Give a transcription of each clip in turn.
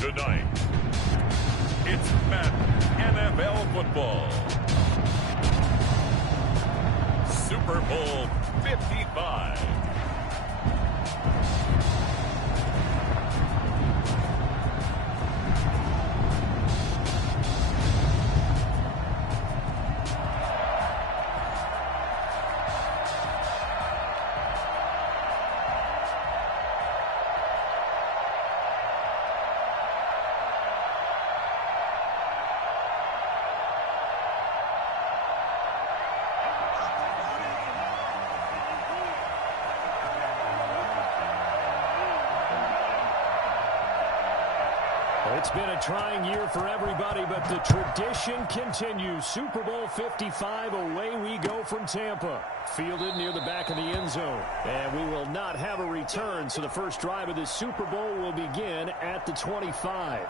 Tonight, it's Madden NFL football. Super Bowl 55. It's been a trying year for everybody, but the tradition continues. Super Bowl 55, away we go from Tampa. Fielded near the back of the end zone. And we will not have a return, so the first drive of the Super Bowl will begin at the 25.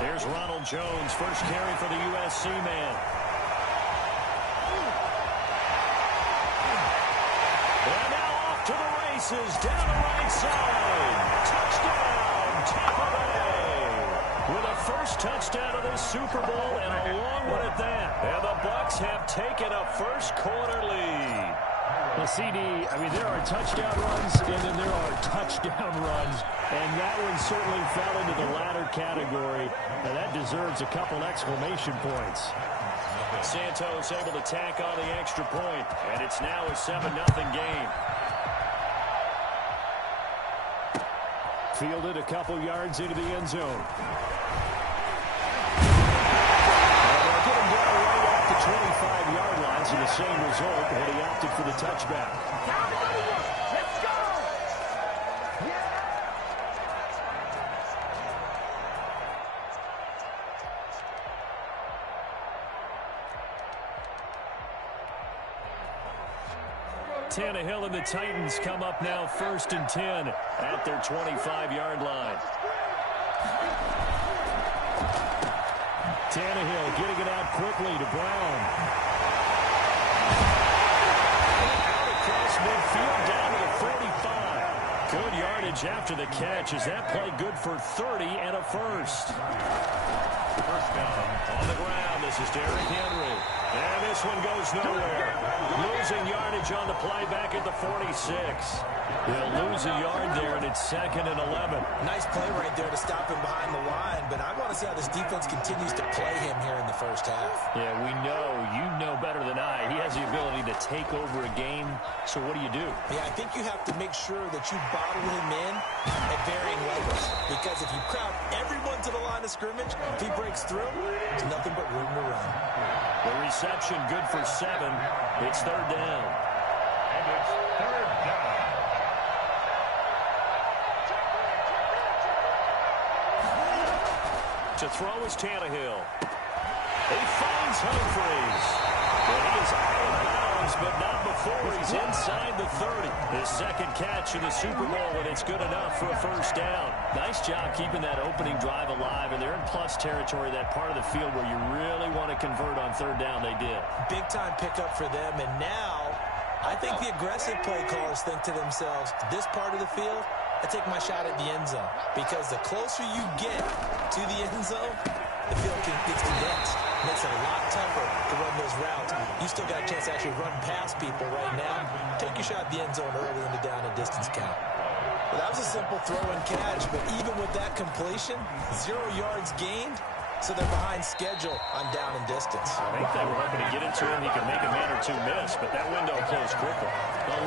There's Ronald Jones, first carry for the USC man. And now off to the races, down the right side. Touchdown, Tampa Bay. With a first touchdown of the Super Bowl and a long one at that. And the Bucs have taken a first quarter lead. The CD, I mean, there are touchdown runs and then there are touchdown runs. And that one certainly fell into the latter category. And that deserves a couple exclamation points. Santos able to tack on the extra point. And it's now a 7-0 game. Fielded a couple yards into the end zone. And they'll get him down right at the 25-yard line. So the same result, and he opted for the touchback. Let's go! Tannehill and the Titans come up now 1st and 10 at their 25-yard line. Tannehill getting it out quickly to Brown. Out across midfield down to the 45. Good yardage after the catch. Is that play good for 30 and a first? First down on the ground. This is Derrick Henry. And this one goes nowhere. Losing yardage on the play back at the 46. They'll lose a yard there, and it's 2nd and 11. Nice play right there to stop him behind the line, but I want to see how this defense continues to play him here in the first half. Yeah, we know. You know better than I. He has the ability to take over a game, so what do you do? Yeah, I think you have to make sure that you bottle him in at varying levels, because if you crowd everyone to the line of scrimmage, if he breaks through, there's nothing but room to run. The reception good for 7. It's 3rd down. And it's 3rd down. To throw is Tannehill. He finds Humphries. And he is out of bounds, but not before he's inside the 30. His second catch in the Super Bowl, and it's good enough for a first down. Nice job keeping that opening drive alive, and they're in plus territory, that part of the field where you really want to convert on 3rd down. They did. Big-time pickup for them, and now I think the aggressive play callers think to themselves, this part of the field, I take my shot at the end zone, because the closer you get to the end zone, the field gets condensed. Makes it a lot tougher to run those routes. You still got a chance to actually run past people right now. Take your shot at the end zone early in the down and distance count. Well, that was a simple throw and catch, but even with that completion, 0 yards gained, so they're behind schedule on down and distance. I think they were hoping to get into him. He could make a man or two miss, but that window closed quickly.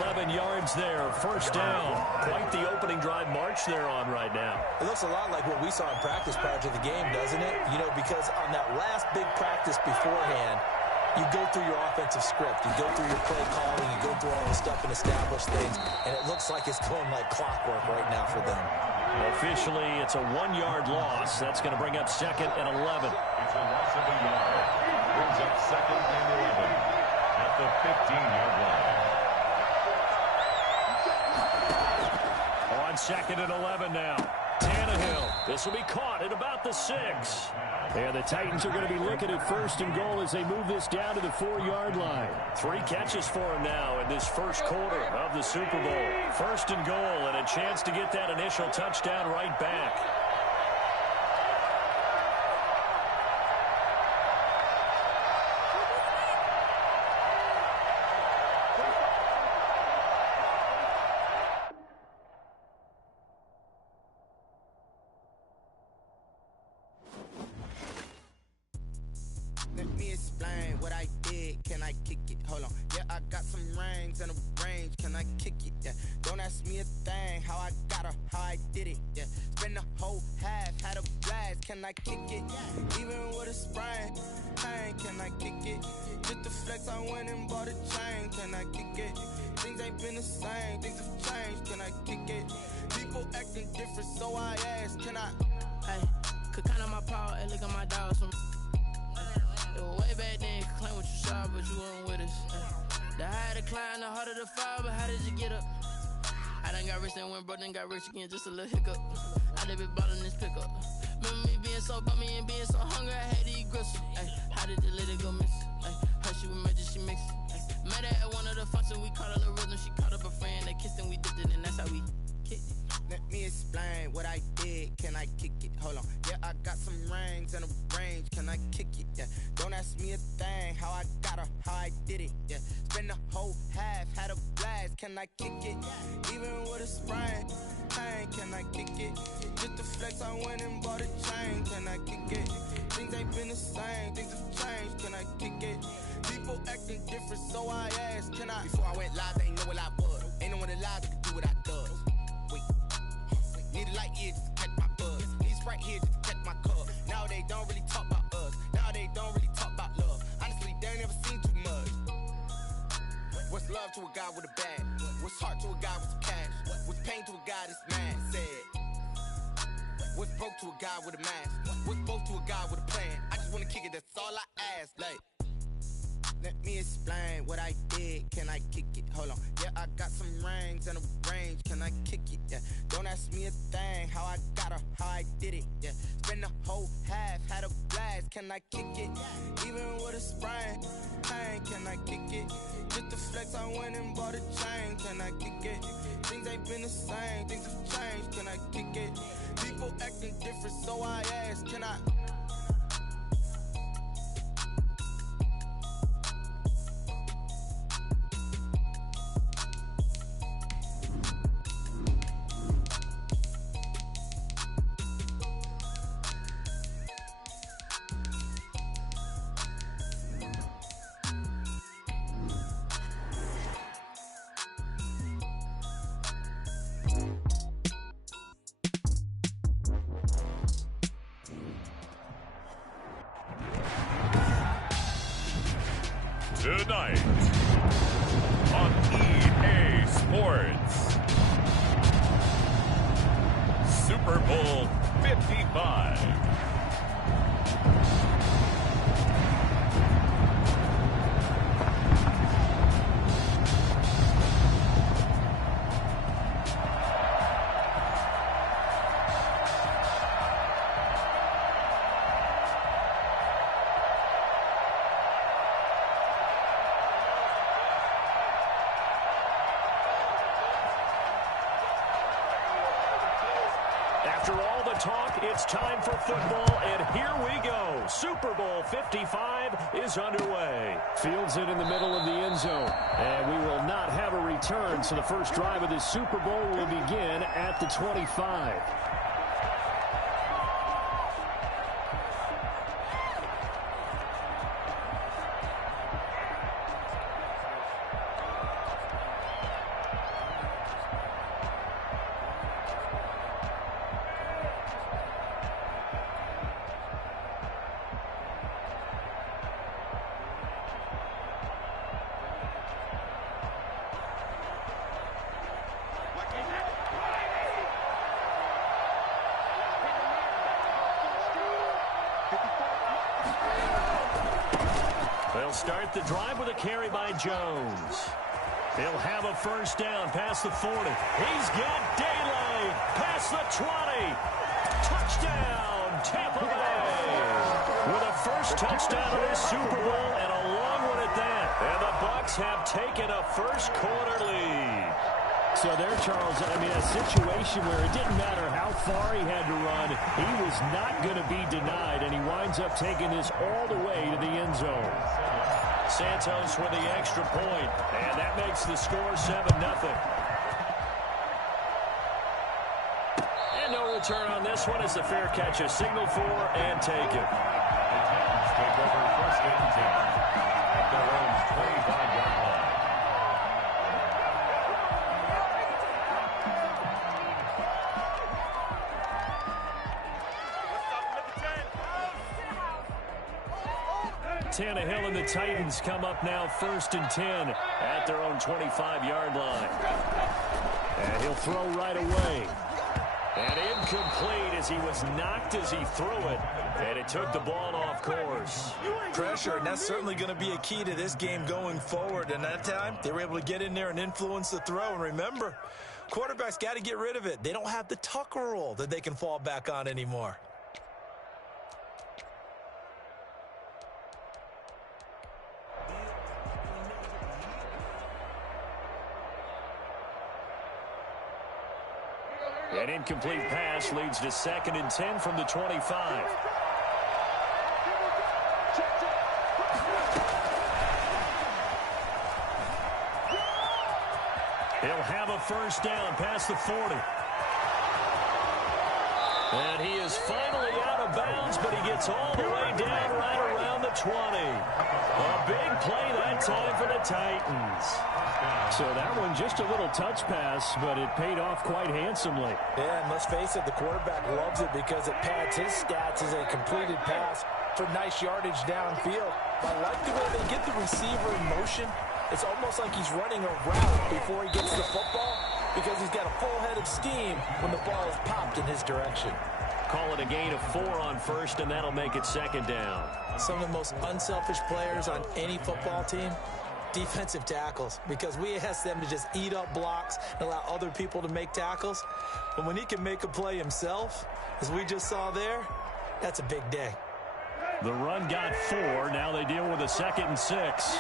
11 yards there, first down. Quite the opening drive march they're on right now. It looks a lot like what we saw in practice prior to the game, doesn't it? You know, because on that last big practice beforehand, you go through your offensive script. You go through your play calling. You go through all the stuff and establish things. And it looks like it's going like clockwork right now for them. Officially, it's a 1-yard loss. That's going to bring up 2nd and 11. It's a loss of a yard. Brings up 2nd and 11 at the 15-yard line. On 2nd and 11 now. Tannehill. This will be caught at about the 6. And the Titans are going to be looking at 1st and goal as they move this down to the 4-yard line. 3 catches for him now in this first quarter of the Super Bowl. 1st and goal and a chance to get that initial touchdown right back. Let me explain what I did. Can I kick it? Hold on. Yeah, I got some rings and a range. Can I kick it? Yeah. Don't ask me a thing. How I got her, how I did it. Yeah. Spend the whole half, had a blast. Can I kick it? Even with a sprain. Pain, can I kick it? Just the flex, I went and bought a chain. Can I kick it? Things ain't been the same. Things have changed. Can I kick it? People acting different, so I ask. Can I? Hey, could count on my power and look at my dogs from. It was way back then, you could claim what you saw, but you weren't with us. The higher the climb, the harder the fall, but how did you get up? I done got rich, then went broke, then got rich again, just a little hiccup. I done been ballin' this pickup. Remember me being so bummy and being so hungry, I had to eat gristle. Ay, how did the lady go miss? Ay, her she was magic, she mixed. Met her at one of the functions, we caught a little rhythm, she caught up a friend, they kissed and we dipped it, and that's how we kicked it. Let me explain what I did. Can I kick it? Hold on. Yeah, I got some rings and a range. Can I kick it? Yeah. Don't ask me a thing. How I got her, how I did it. Yeah. Spend the whole half, had a blast. Can I kick it? Even with a sprain. Pain, can I kick it? Just the flex, I went and bought a chain. Can I kick it? Things ain't been the same. Things have changed. Can I kick it? People acting different, so I asked. Can I? Before I went live, they ain't know what I was. Ain't no one alive that could do what I does. Need a light here just to catch my buzz. Need Sprite here just to catch my cup. Now they don't really talk about us. Now they don't really talk about love. Honestly, they ain't never seen too much. What's love to a guy with a bag? What's heart to a guy with some cash? What's pain to a guy that's mad? Said. What's broke to a guy with a mask? What's both to a guy with a plan? I just wanna kick it, that's all I ask. Like, let me explain what I did. Can I kick it? Hold on. Yeah, I got some rings and a range. Can I kick it? Yeah. Don't ask me a thing. How I got her, how I did it. Yeah. Spend the whole half, had a blast. Can I kick it? Even with a sprain. Pain, can I kick it? Just the flex, I went and bought a chain. Can I kick it? Things ain't been the same. Things have changed. Can I kick it? People acting different, so I ask. Can I? Tonight on EA Sports, Super Bowl 55. After all the talk, it's time for football, and here we go. Super Bowl 55 is underway. Fields it in the middle of the end zone, and we will not have a return, so the first drive of this Super Bowl will begin at the 25. They'll start the drive with a carry by Jones. He'll have a first down past the 40. He's got daylight past the 20. Touchdown, Tampa Bay. With a first touchdown of this Super Bowl and a long one at that. And the Bucs have taken a first quarter lead. So there, Charles, I mean, a situation where it didn't matter how far he had to run, he was not going to be denied, and he winds up taking this all the way to the end zone. Santos with the extra point, and that makes the score 7-0. And no return on this one as the fair catch is signaled for and taken. The Titans take over first and 10 at their own 25-yard line. Tannehill and the Titans come up now first and 10 at their own 25-yard line. And he'll throw right away. And incomplete as he was knocked as he threw it. And it took the ball off course. Pressure, and that's certainly going to be a key to this game going forward. And that time, they were able to get in there and influence the throw. And remember, quarterbacks got to get rid of it. They don't have the Tucker rule that they can fall back on anymore. An incomplete pass leads to 2nd and 10 from the 25. He'll have a first down past the 40. And he is finally out of bounds, but he gets all the way down right around the 20. A big play that time for the Titans. So that one just a little touch pass, but it paid off quite handsomely. Yeah, and let's face it, the quarterback loves it because it pads his stats as a completed pass for nice yardage downfield. I like the way they get the receiver in motion. It's almost like he's running a route before he gets the football because he's got a full head of steam when the ball is popped in his direction. Call it a gain of 4 on first, and that'll make it 2nd down. Some of the most unselfish players on any football team, defensive tackles, because we ask them to just eat up blocks and allow other people to make tackles. But when he can make a play himself, as we just saw there, that's a big day. The run got 4. Now they deal with a 2nd and 6.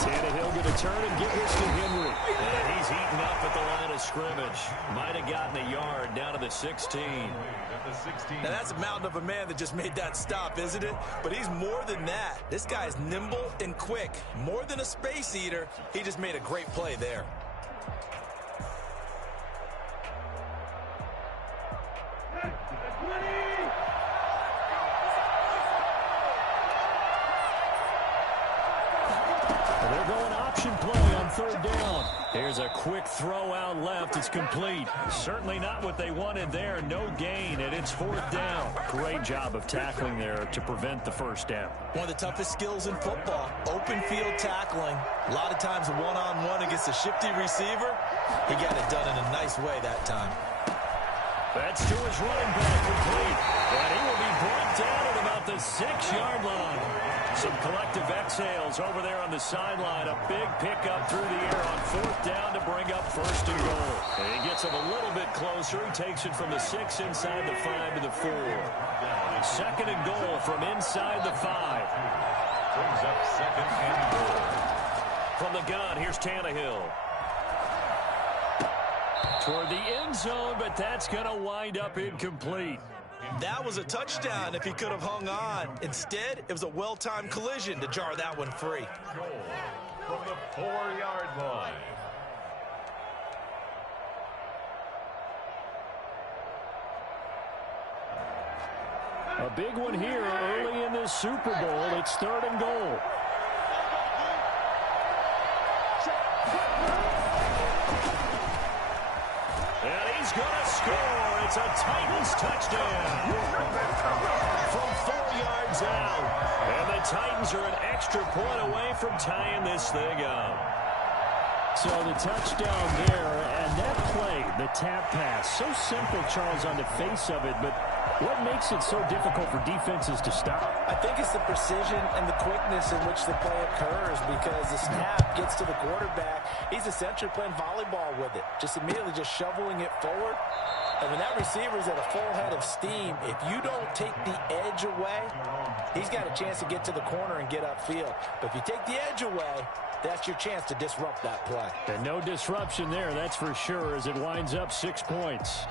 Tannehill going to turn and give this to Henry. And he's heating up at the line of scrimmage. Might have gotten a yard down to the 16. Now that's a mountain of a man that just made that stop, isn't it? But he's more than that. This guy's nimble and quick. More than a space eater. He just made a great play there. They're going option play on 3rd down. Here's a quick throw out left. It's complete. Certainly not what they wanted there. No gain, and it's 4th down. Great job of tackling there to prevent the first down. One of the toughest skills in football, open field tackling. A lot of times one-on-one against a shifty receiver. He got it done in a nice way that time. That's to his running back, complete. And he will be brought down at about the 6-yard line. Some collective exhales over there on the sideline. A big pickup through the air on 4th down to bring up 1st and goal. And he gets him a little bit closer. He takes it from the 6 inside the 5 to the 4. 2nd and goal from inside the 5. Brings up 2nd and goal. From the gun, here's Tannehill. Toward the end zone, but that's going to wind up incomplete. That was a touchdown if he could have hung on. Instead, it was a well-timed collision to jar that one free. Goal from the 4-yard line. A big one here early in this Super Bowl. It's 3rd and goal. And he's going to score. It's a Titans touchdown from 4 yards out. And the Titans are an extra point away from tying this thing up. So the touchdown there, and that play, the tap pass, so simple, Charles, on the face of it, but What makes it so difficult for defenses to stop? I think it's the precision and the quickness in which the play occurs, because the snap gets to the quarterback. He's essentially playing volleyball with it, just immediately just shoveling it forward. And when that receiver's at a full head of steam, if you don't take the edge away, he's got a chance to get to the corner and get upfield. But if you take the edge away, that's your chance to disrupt that play. And no disruption there, that's for sure, as it winds up 6 points.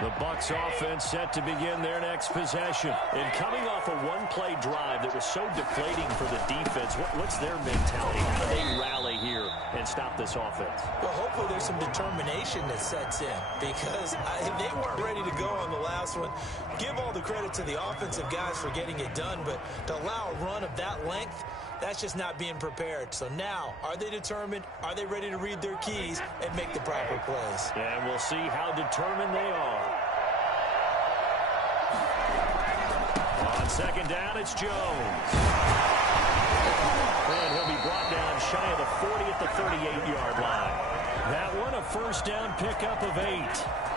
The Bucs offense set to begin their next possession. And coming off a one-play drive that was so deflating for the defense, what's their mentality? How do they rally here and stop this offense? Well, hopefully there's some determination that sets in, because they weren't ready to go on the last one. Give all the credit to the offensive guys for getting it done, but to allow a run of that length, that's just not being prepared. So now, are they determined? Are they ready to read their keys and make the proper plays? And we'll see how determined they are. On second down, it's Jones. And he'll be brought down shy of the 40 at the 38-yard line. That one, a first down pickup of 8.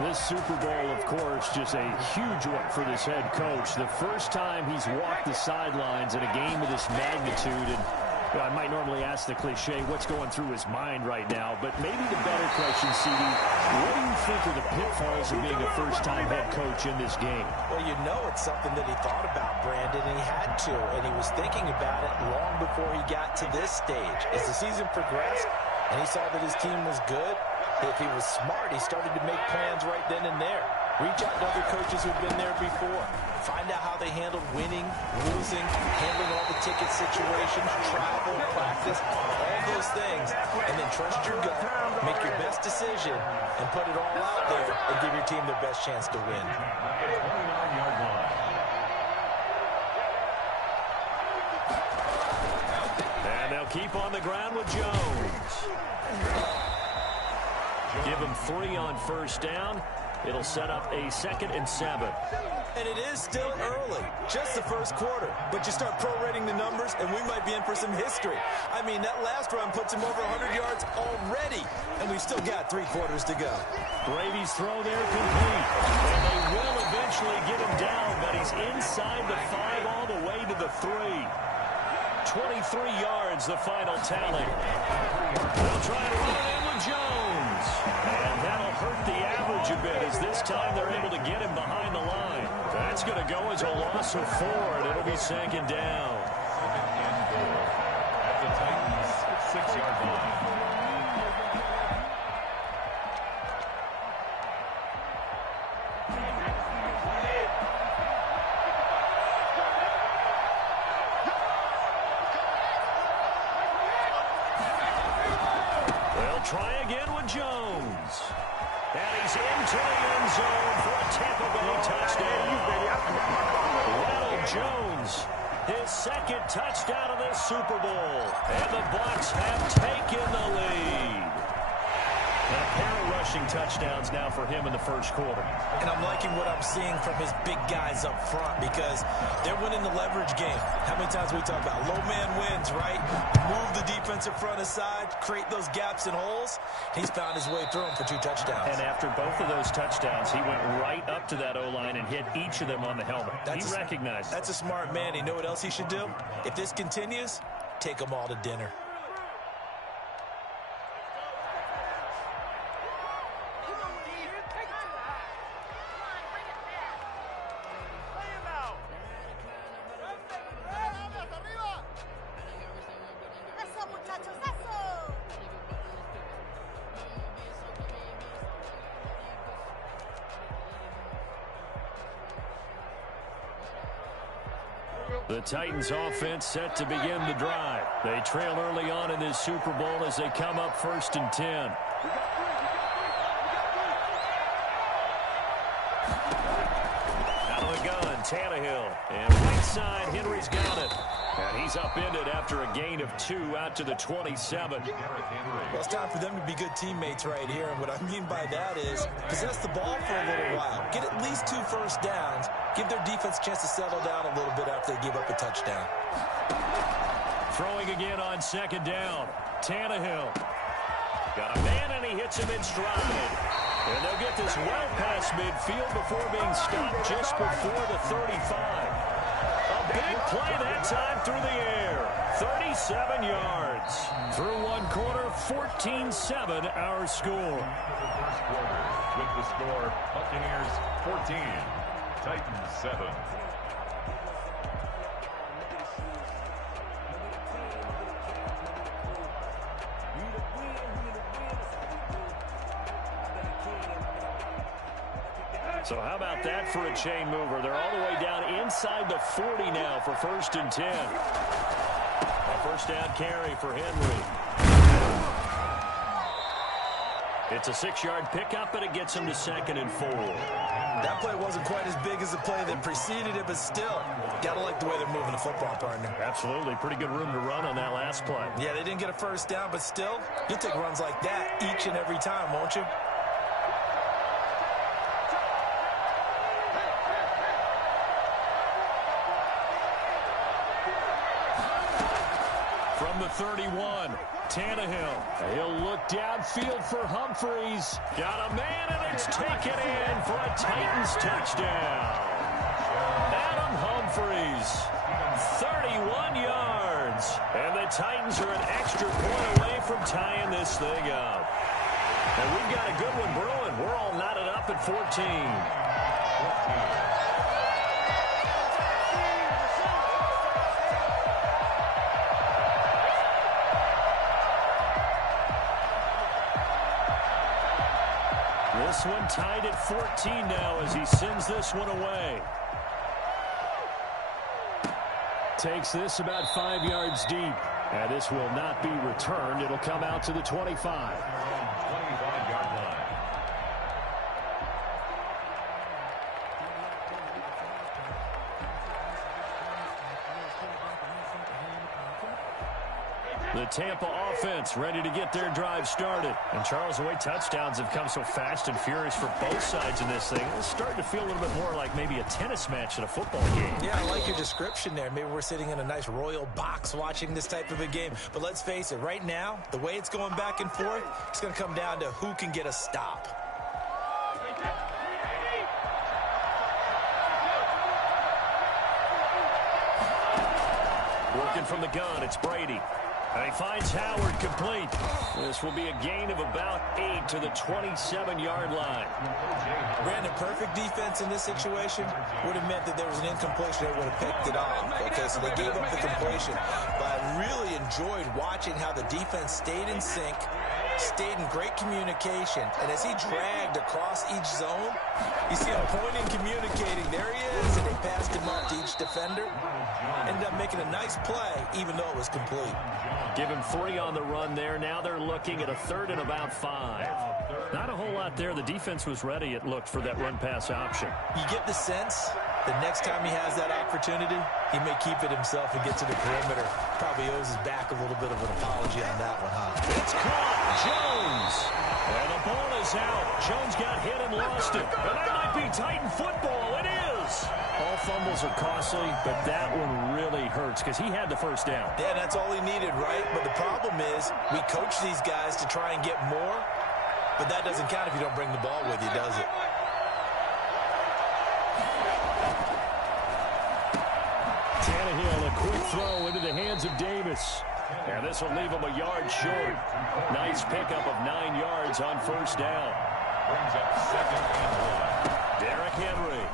This Super Bowl, of course, just a huge one for this head coach. The first time he's walked the sidelines in a game of this magnitude. And I might normally ask the cliche, what's going through his mind right now? But maybe the better question, CD, what do you think are the pitfalls of being a first-time head coach in this game? Well, you know it's something that he thought about, Brandon, and he had to. And he was thinking about it long before he got to this stage. As the season progressed and he saw that his team was good, if he was smart, he started to make plans right then and there. Reach out to other coaches who've been there before. Find out how they handled winning, losing, handling all the ticket situations, travel, practice, all those things. And then trust your gut, make your best decision, and put it all out there and give your team their best chance to win. 29-yard line. And they'll keep on the ground with Jones. Give him 3 on first down. It'll set up a 2nd and 7. And it is still early, just the first quarter. But you start prorating the numbers, and we might be in for some history. I mean, that last run puts him over 100 yards already, and we've still got 3 quarters to go. Brady's throw there complete. And they will eventually get him down, but he's inside the 5 all the way to the 3. 23 yards, the final tally. They'll try to run it in with Jones. And that'll hurt the average a bit, as this time they're able to get him behind the line. That's going to go as a loss of 4, and it'll be 2nd down. 2nd and 4 at the Titans' 6-yard line. Try again with Jones. And he's into the end zone for a Tampa Bay touchdown. Ronald Jones, his 2nd touchdown of this Super Bowl. And the Bucs have taken the lead. And a pair of rushing touchdowns now for him in the first quarter. And I'm liking what I'm seeing from his big guys up front, because they're winning the leverage game. How many times we talk about low man wins, right? Move the defensive front aside, create those gaps and holes. He's found his way through them for 2 touchdowns. And after both of those touchdowns, he went right up to that O-line and hit each of them on the helmet. He recognized it. That's a smart man. You know what else he should do? If this continues, take them all to dinner. The Titans offense set to begin the drive. They trail early on in this Super Bowl as they come up 1st and 10. Out of the gun, Tannehill. And right side, Henry's got it. And he's upended after a gain of 2 out to the 27. Well, it's time for them to be good teammates right here. And what I mean by that is possess the ball for a little while. Get at least 2 first downs. Give their defense a chance to settle down a little bit after they give up a touchdown. Throwing again on 2nd down. Tannehill. Got a man, and he hits him in stride. And they'll get this well past midfield before being stopped just before the 35. A big play that time through the air. 37 yards. Through one quarter, 14-7 our score. First quarter with the score, Buccaneers 14, Titans 7. So how about that for a chain mover? They're all the way down inside the 40 now for 1st and 10. A first down carry for Henry. It's a 6-yard pickup, and it gets him to 2nd and 4. That play wasn't quite as big as the play that preceded it, but still, got to like the way they're moving the football, partner. Absolutely. Pretty good room to run on that last play. Yeah, they didn't get a first down, but still, you'll take runs like that each and every time, won't you? From the 31, Tannehill. He'll look downfield for Humphreys. Got a man, and it's taken in for a Titans touchdown. Adam Humphreys, 31 yards. And the Titans are an extra point away from tying this thing up. And we've got a good one brewing. We're all knotted up at 14. This one tied at 14 now as he sends this one away. Takes this about 5 yards deep. And this will not be returned. It'll come out to the 25. 25-yard line. The Tampa offense ready to get their drive started. And Charles, the way touchdowns have come so fast and furious for both sides in this thing, it's starting to feel a little bit more like maybe a tennis match at a football game. Yeah, I like your description there. Maybe we're sitting in a nice royal box watching this type of a game. But let's face it, right now, the way it's going back and forth, it's going to come down to who can get a stop. Working from the gun, it's Brady. And he finds Howard complete. This will be a gain of about 8 to the 27-yard line. Brandon, perfect defense in this situation would have meant that there was an incompletion. They would have picked it off. Okay, so they gave up the completion. But I really enjoyed watching how the defense stayed in sync, stayed in great communication. And as he dragged across each zone, you see him pointing, communicating. There he is, and they passed him up to each defender. Ended up making a nice play, even though it was complete. Give him 3 on the run there. Now they're looking at a 3rd and about 5. Not a whole lot there. The defense was ready, it looked, for that run-pass option. You get the sense the next time he has that opportunity, he may keep it himself and get to the perimeter. Probably owes his back a little bit of an apology on that one, huh? It's caught. Jones. And the ball is out. Jones got hit and lost it. And that might be Titan football. It is. All fumbles are costly, but that one really hurts because he had the first down. Yeah, that's all he needed, right? But the problem is we coach these guys to try and get more, but that doesn't count if you don't bring the ball with you, does it? Tannehill, a quick throw into the hands of Davis. And this will leave him a yard short. Nice pickup of 9 yards on first down. Brings up 2nd and 1. Derrick Henry.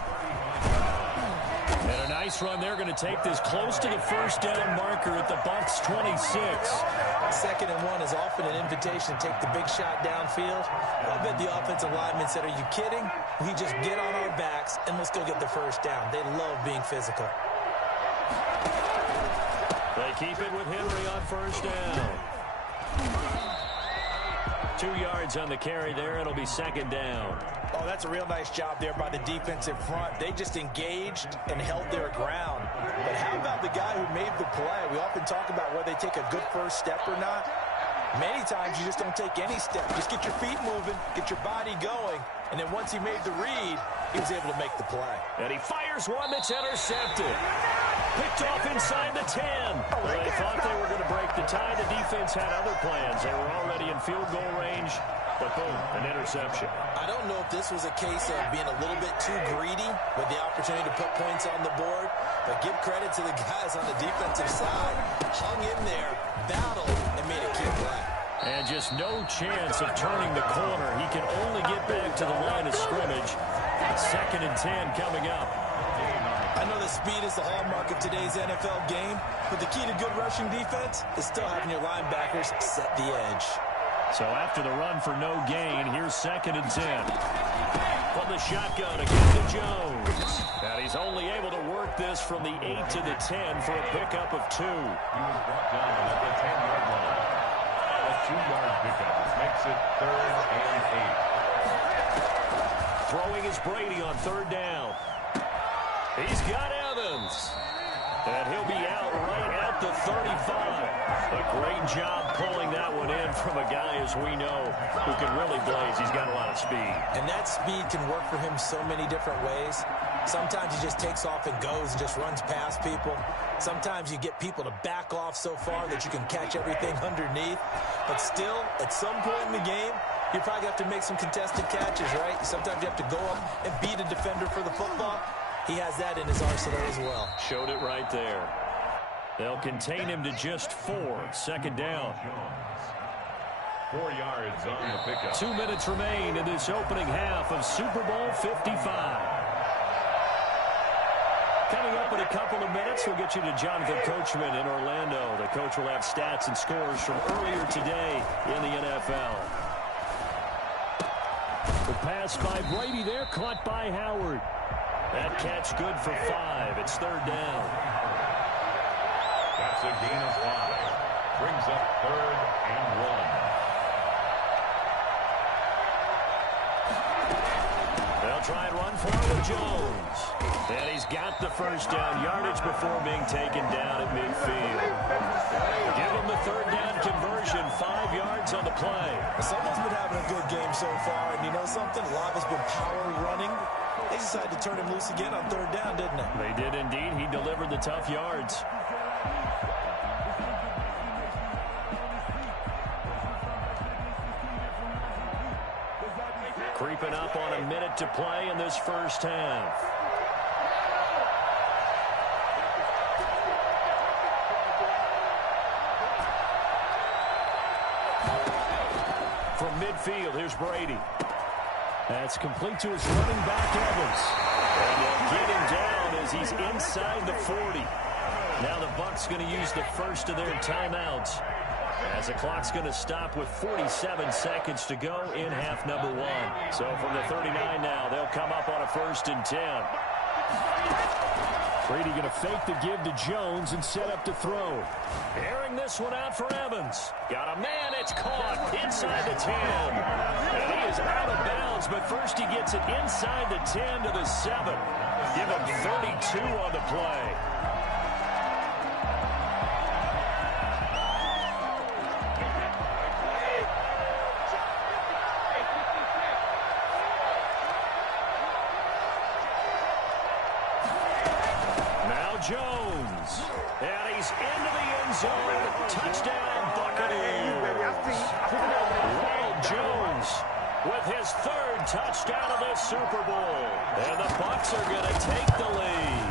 And a nice run. They're going to take this close to the first down marker at the Bucs 26. 2nd and 1 is often an invitation to take the big shot downfield. I bet the offensive lineman said, are you kidding? We just get on our backs and let's go get the first down. They love being physical. They keep it with Henry on first down. 2 yards on the carry there. It'll be 2nd down. Oh, that's a real nice job there by the defensive front. They just engaged and held their ground. But how about the guy who made the play? We often talk about whether they take a good first step or not. Many times you just don't take any step. Just get your feet moving, get your body going, and then once he made the read, he was able to make the play. And he fires one that's intercepted. Picked off inside the 10. Well, they thought they were going to break the tie. The defense had other plans. They were already in field goal range, but boom, an interception. I don't know if this was a case of being a little bit too greedy with the opportunity to put points on the board, but give credit to the guys on the defensive side. Hung in there, battled, and made a key play. And just no chance of turning the corner. He can only get back to the line of scrimmage. 2nd and 10 coming up. I know that speed is the hallmark of today's NFL game, but the key to good rushing defense is still having your linebackers set the edge. So after the run for no gain, here's 2nd and 10. From the shotgun again to Jones. And he's only able to work this from the 8 to the 10 for a pickup of 2. He was brought down at the 10-yard line. A 2-yard pickup makes it 3rd and 8. Throwing is Brady on 3rd down. He's got Evans. And he'll be out right at the 35. A great job pulling that one in from a guy, as we know, who can really blaze. He's got a lot of speed. And that speed can work for him so many different ways. Sometimes he just takes off and goes and just runs past people. Sometimes you get people to back off so far that you can catch everything underneath. But still, at some point in the game, you probably have to make some contested catches, right? Sometimes you have to go up and beat a defender for the football. He has that in his arsenal as well. Showed it right there. They'll contain him to just 4. 2nd down. 4 yards on the pickup. 2 minutes remain in this opening half of Super Bowl 55. Coming up in a couple of minutes, we'll get you to Jonathan Coachman in Orlando. The coach will have stats and scores from earlier today in the NFL. The pass by Brady there, caught by Howard. That catch good for 5. It's 3rd down. That's a gain of 5. Brings up 3rd and 1. They'll try and run for it with Jones. And he's got the 1st down yardage before being taken down at midfield. Give him the 3rd down conversion. 5 yards on the play. Someone's been having a good game so far, and you know something? A lot has been power running. They decided to turn him loose again on 3rd down, didn't they? They did indeed. He delivered the tough yards. Creeping up on a minute to play in this first half. From midfield, here's Brady. That's complete to his running back, Evans. And they'll get him down as he's inside the 40. Now the Bucs going to use the first of their timeouts, as the clock's going to stop with 47 seconds to go in half number 1. So from the 39 now, they'll come up on a 1st and 10. Brady going to fake the give to Jones and set up to throw. Airing this one out for Evans. Got a man, it's caught inside the 10. And he is out of bounds, but first he gets it inside the 10 to the 7. Give him 32 on the play. Jones, and he's into the end zone. Touchdown, Buccaneers. Ronald Jones with his 3rd touchdown of the Super Bowl. And the Bucs are going to take the lead.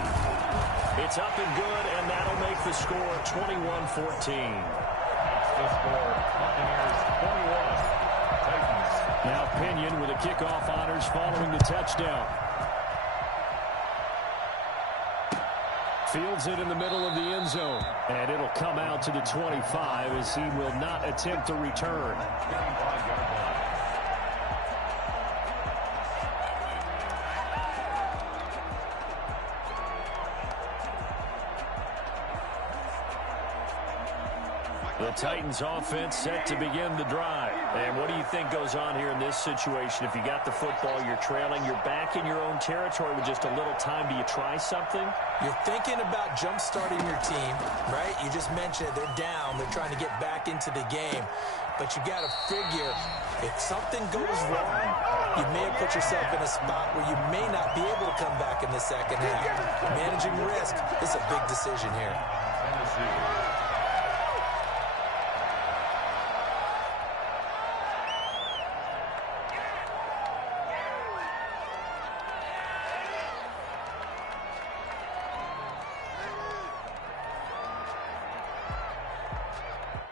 It's up and good, and that'll make the score 21-14. That's the score. Buccaneers 21. Titans. Now Pinion with the kickoff honors following the touchdown. Fields it in the middle of the end zone. And it'll come out to the 25 as he will not attempt to return. The Titans offense set to begin the drive. And what do you think goes on here in this situation? If you got the football, you're trailing, you're back in your own territory with just a little time. Do you try something? You're thinking about jump-starting your team, right? You just mentioned it. They're down. They're trying to get back into the game. But you got to figure, if something goes wrong, you may have put yourself in a spot where you may not be able to come back in the second half. Managing risk is a big decision here.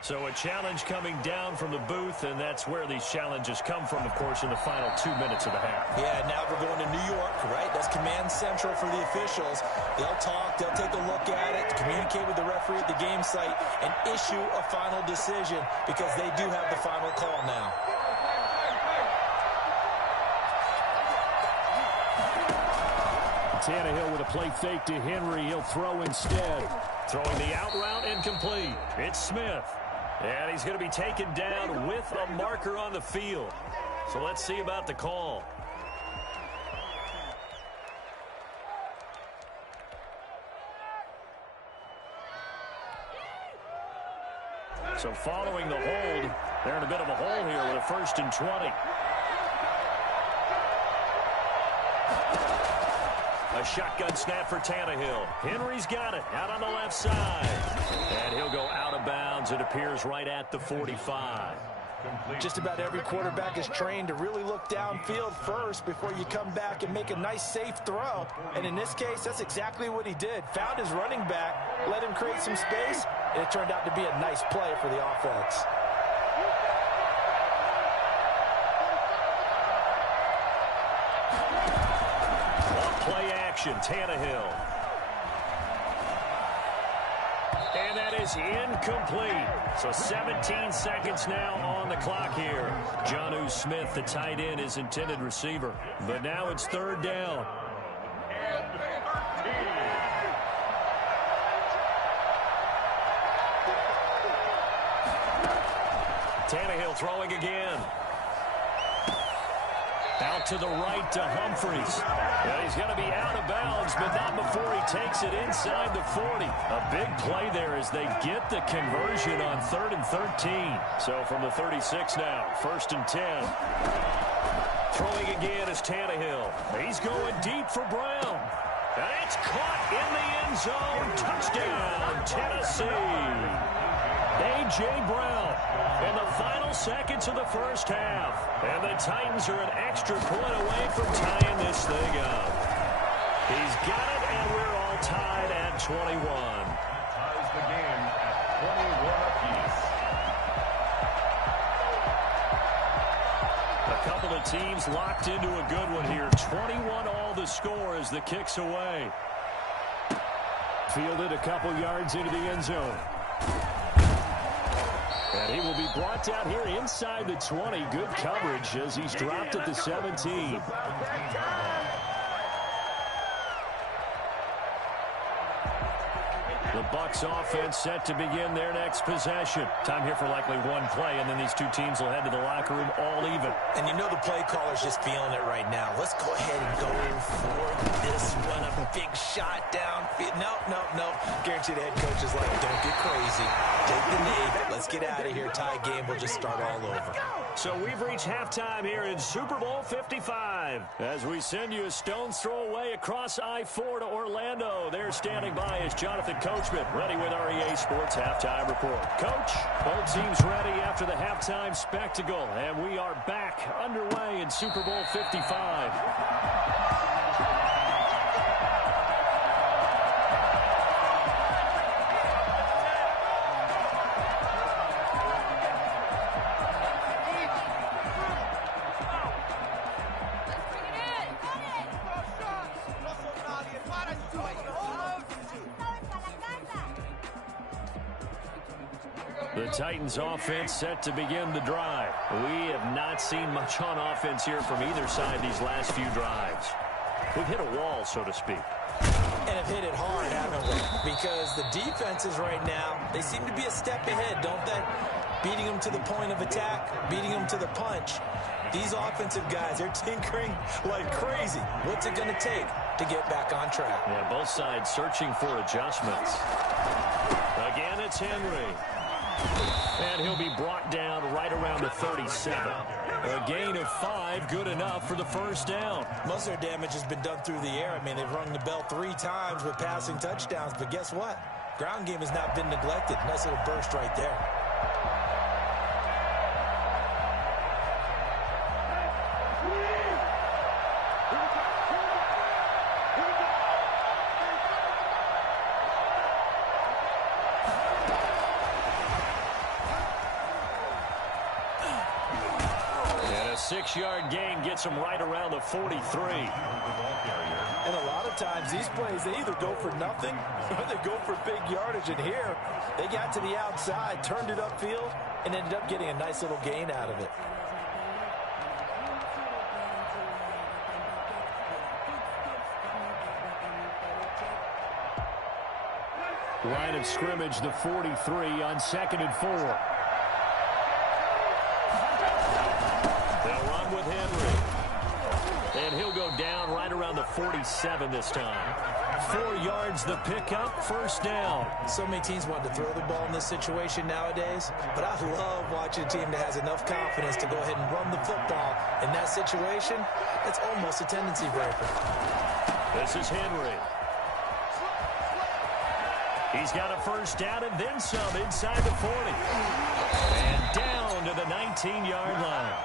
So a challenge coming down from the booth, and that's where these challenges come from, of course, in the final 2 minutes of the half. Yeah, now we're going to New York, right? That's command central for the officials. They'll talk, they'll take a look at it, communicate with the referee at the game site, and issue a final decision because they do have the final call now. Tannehill with a play fake to Henry. He'll throw instead. Throwing the out route incomplete. It's Smith. And he's going to be taken down with a marker on the field. So let's see about the call. So following the hold, they're in a bit of a hole here with a 1st and 20. A shotgun snap for Tannehill. Henry's got it out on the left side. And he'll go out of bounds. It appears right at the 45. Just about every quarterback is trained to really look downfield first before you come back and make a nice, safe throw. And in this case, that's exactly what he did. Found his running back, let him create some space, and it turned out to be a nice play for the offense. Play action, Tannehill. And that is incomplete. So 17 seconds now on the clock here. Jonnu Smith, the tight end, is intended receiver. But now it's 3rd down. Tannehill throwing again. Out to the right to Humphries. Well, he's going to be out of bounds, but not before he takes it inside the 40. A big play there as they get the conversion on 3rd and 13. So from the 36 now, 1st and 10. Throwing again is Tannehill. He's going deep for Brown. And it's caught in the end zone. Touchdown, Tennessee. A.J. Brown in the final seconds of the first half. And the Titans are an extra point away from tying this thing up. He's got it, and we're all tied at 21. Ties the game at 21 apiece. A couple of teams locked into a good one here. 21 all the score as the kick's away. Fielded a couple yards into the end zone. And he will be brought down here inside the 20. Good coverage as he's dropped at the 17. The Bucs offense set to begin their next possession. Time here for likely one play, and then these two teams will head to the locker room all even. And you know the play caller's just feeling it right now. Let's go ahead and go for this one. A big shot downfield. No. Guarantee the head coach is like, don't get crazy. Take the knee. Let's get out of here. Tie game. We'll just start all over. So we've reached halftime here in Super Bowl 55. As we send you a stone's throw away across I-4 to Orlando. They're standing by as Jonathan Coachman, ready with REA Sports Halftime Report. Coach, both teams ready after the halftime spectacle. And we are back underway in Super Bowl 55. The Titans offense set to begin the drive. We have not seen much on offense here from either side these last few drives. We've hit a wall, so to speak. And have hit it hard, haven't we? Because the defenses right now, they seem to be a step ahead, don't they? Beating them to the point of attack, beating them to the punch. These offensive guys, they're tinkering like crazy. What's it going to take to get back on track? Yeah, both sides searching for adjustments. Again, it's Henry. And he'll be brought down right around the 37. A gain of 5, good enough for the first down. Most of their damage has been done through the air. I mean, they've rung the bell 3 times with passing touchdowns, but guess what? Ground game has not been neglected. Nice little burst right there. And a 6-yard gain gets them right around the 43. And a lot of times, these plays, they either go for nothing or they go for big yardage. And here, they got to the outside, turned it upfield, and ended up getting a nice little gain out of it. Line of scrimmage, the 43 on 2nd and 4. They'll run with Henry. And he'll go down right around the 47 this time. 4 yards the pickup, first down. So many teams want to throw the ball in this situation nowadays, but I love watching a team that has enough confidence to go ahead and run the football. In that situation, it's almost a tendency breaker. This is Henry. He's got a first down and then some inside the 40. And down to the 19-yard line.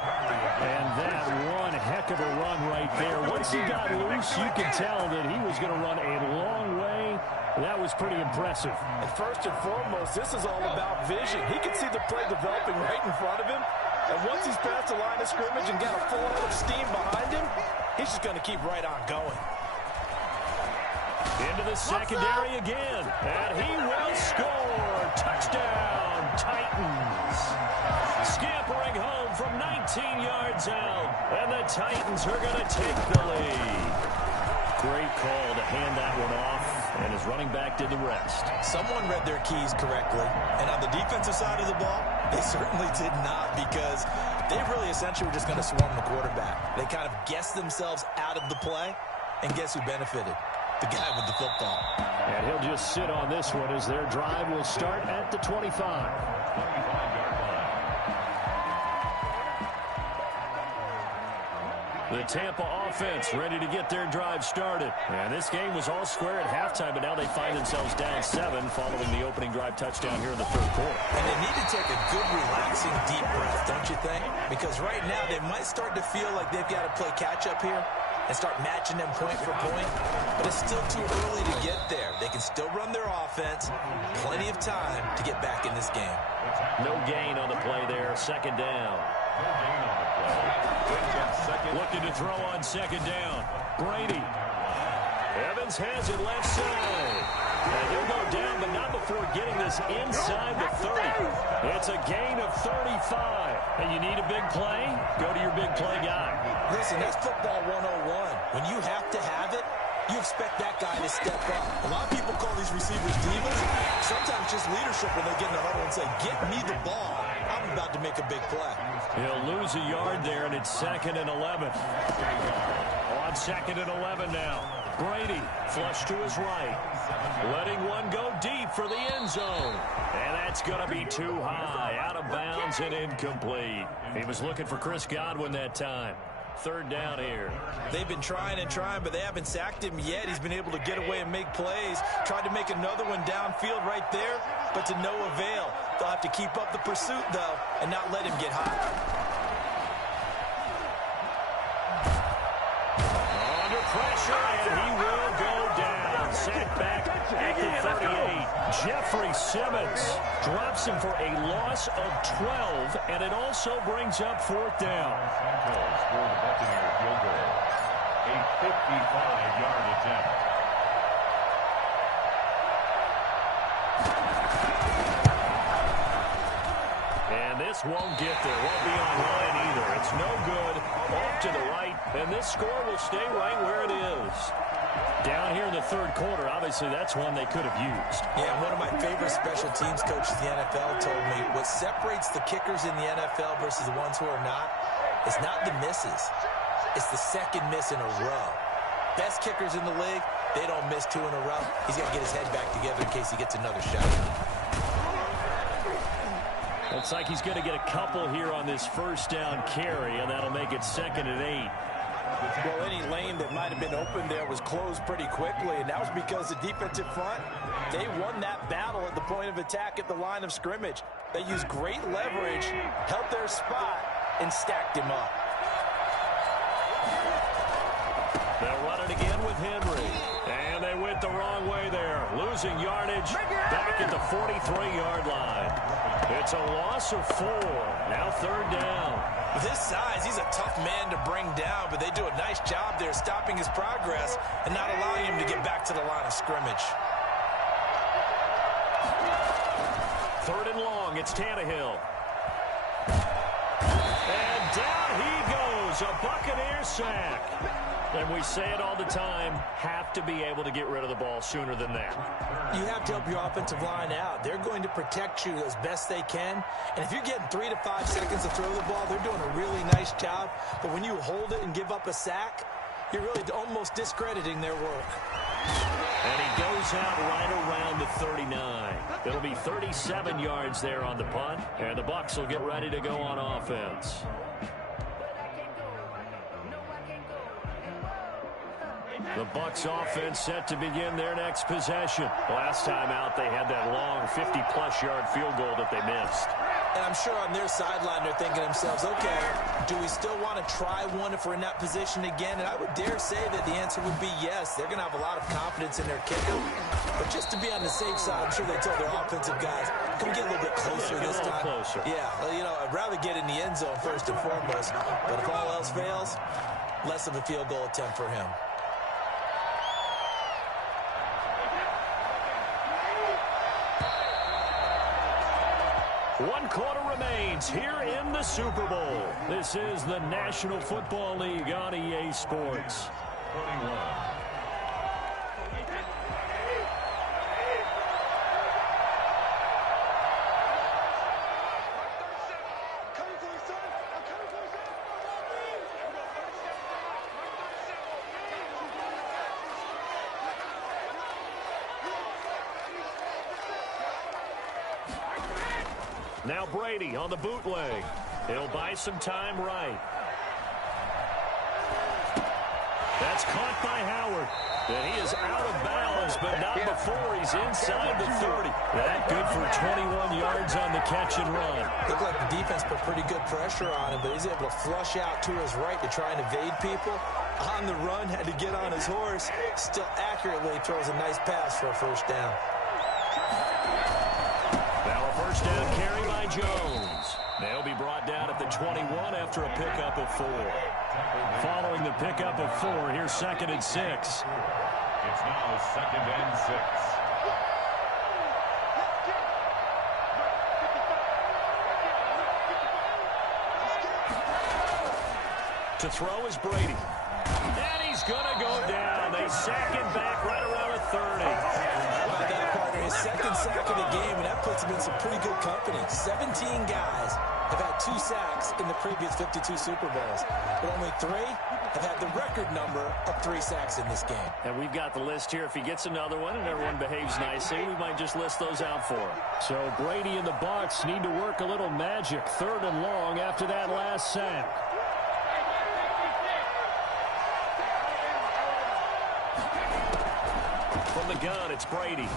And that one heck of a run right there. Once he got loose, you could tell that he was going to run a long way. That was pretty impressive. And first and foremost, this is all about vision. He can see the play developing right in front of him. And once he's past the line of scrimmage and got a full head of steam behind him, he's just going to keep right on going. Into the secondary again. And he will score. Touchdown, Titans. Scampering home from 19 yards out. And the Titans are going to take the lead. Great call to hand that one off. And his running back did the rest. Someone read their keys correctly. And on the defensive side of the ball, they certainly did not, because they really essentially were just going to swarm the quarterback. They kind of guessed themselves out of the play. And guess who benefited? The guy with the football. And he'll just sit on this one as their drive will start at the 25. 25-yard line. The Tampa offense ready to get their drive started. And this game was all square at halftime, but now they find themselves down 7 following the opening drive touchdown here in the third quarter. And they need to take a good, relaxing, deep breath, don't you think? Because right now they might start to feel like they've got to play catch-up here and start matching them point for point. But it's still too early to get there. They can still run their offense. Plenty of time to get back in this game. No gain on the play there. Second down. No gain on the play. Looking to throw on second down. Brady. Evans has it left side. And he'll go down, but not before getting this inside the 30. It's a gain of 35. And you need a big play? Go to your big play guy. Listen, that's football 101. When you have to have it, you expect that guy to step up. A lot of people call these receivers divas. Sometimes just leadership when they get in the huddle and say, get me the ball. I'm about to make a big play. He'll lose a yard there, and it's 2nd and 11. On 2nd and 11 now. Brady flush to his right. Letting one go deep for the end zone. And that's going to be too high. Out of bounds and incomplete. He was looking for Chris Godwin that time. Third down here. They've been trying and trying, but they haven't sacked him yet. He's been able to get away and make plays. Tried to make another one downfield right there, but to no avail. They'll have to keep up the pursuit, though, and not let him get hot. Under pressure, and he will go down. Set back at the 38. Jeffrey Simmons drops him for a loss of 12, and it also brings up 4th down. Broncos score the Buccaneers field goal. A 55-yard attempt. And this won't get there. Won't be online either. It's no good. Off to the right, and this score will stay right where it is. Down here in the third quarter, obviously that's one they could have used. Yeah, one of my favorite special teams coaches in the NFL told me what separates the kickers in the NFL versus the ones who are not is not the misses. It's the second miss in a row. Best kickers in the league, they don't miss 2 in a row. He's got to get his head back together in case he gets another shot. Looks like he's going to get a couple here on this first down carry, and that'll make it 2nd and 8. Well, any lane that might have been open there was closed pretty quickly, and that was because the defensive front, they won that battle at the point of attack at the line of scrimmage. They used great leverage, held their spot, and stacked him up. They'll run it again with Henry. And they went the wrong way there. Losing yardage back at the 43-yard line. It's a loss of 4. Now 3rd down. With his size, he's a tough man to bring down, but they do a nice job there stopping his progress and not allowing him to get back to the line of scrimmage. 3rd and long. It's Tannehill. And down he goes. A Buccaneer sack. And we say it all the time, have to be able to get rid of the ball sooner than that. You have to help your offensive line out. They're going to protect you as best they can. And if you're getting 3 to 5 seconds to throw the ball, they're doing a really nice job. But when you hold it and give up a sack, you're really almost discrediting their work. And he goes out right around the 39. It'll be 37 yards there on the punt. And the Bucs will get ready to go on offense. The Bucs offense set to begin their next possession. Last time out, they had that long 50-plus yard field goal that they missed. And I'm sure on their sideline, they're thinking to themselves, okay, do we still want to try one if we're in that position again? And I would dare say that the answer would be yes. They're going to have a lot of confidence in their kicker. But just to be on the safe side, I'm sure they told their offensive guys, can we get a little bit closer this time? Closer. Yeah, well, you know, I'd rather get in the end zone first and foremost. But if all else fails, less of a field goal attempt for him. One quarter remains here in the Super Bowl. This is the National Football League on EA Sports. 21. Now Brady on the bootleg. He'll buy some time right. That's caught by Howard. And he is out of bounds, but not before he's inside the 30. That good for 21 yards on the catch and run. Looked like the defense put pretty good pressure on him, but he's able to flush out to his right to try and evade people. On the run, had to get on his horse. Still accurately throws a nice pass for a first down. Now a first down carry by Jones. They'll be brought down at the 21 after a pickup of 4. Following the pickup of 4, here's 2nd and 6. It's now 2nd and 6. To throw is Brady. And he's going to go down. They sack him back right around the 30. By that partner, his 2nd sack of the game, and that puts him in some pretty good company. 17 guys have had 2 sacks in the previous 52 Super Bowls, but only 3 have had the record number of 3 sacks in this game. And we've got the list here. If he gets another one and everyone behaves nicely, we might just list those out for him. So Brady and the Bucs need to work a little magic. 3rd and long after that last sack. From the gun, it's Brady.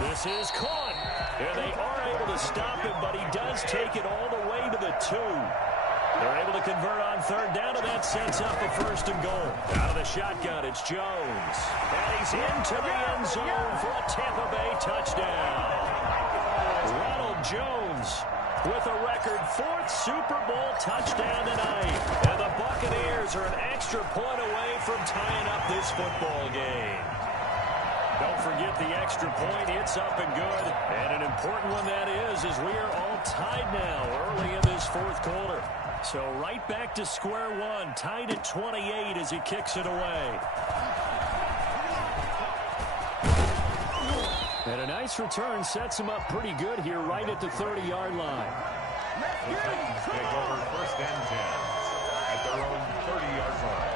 This is caught. And they are able to stop him, but he does take it all the way to the 2. They're able to convert on 3rd down, and that sets up a 1st and goal. Out of the shotgun, it's Jones. And he's into the end zone for a Tampa Bay touchdown. Ronald Jones with a record 4th Super Bowl touchdown tonight. And the Buccaneers are an extra point away from tying up this football game. Don't forget the extra point. It's up and good. And an important one that is, as we are all tied now early in this 4th quarter. So right back to square one, tied at 28 as he kicks it away. And a nice return sets him up pretty good here right at the 30-yard line. The Titans take over 1st and 10 at their own 30-yard line.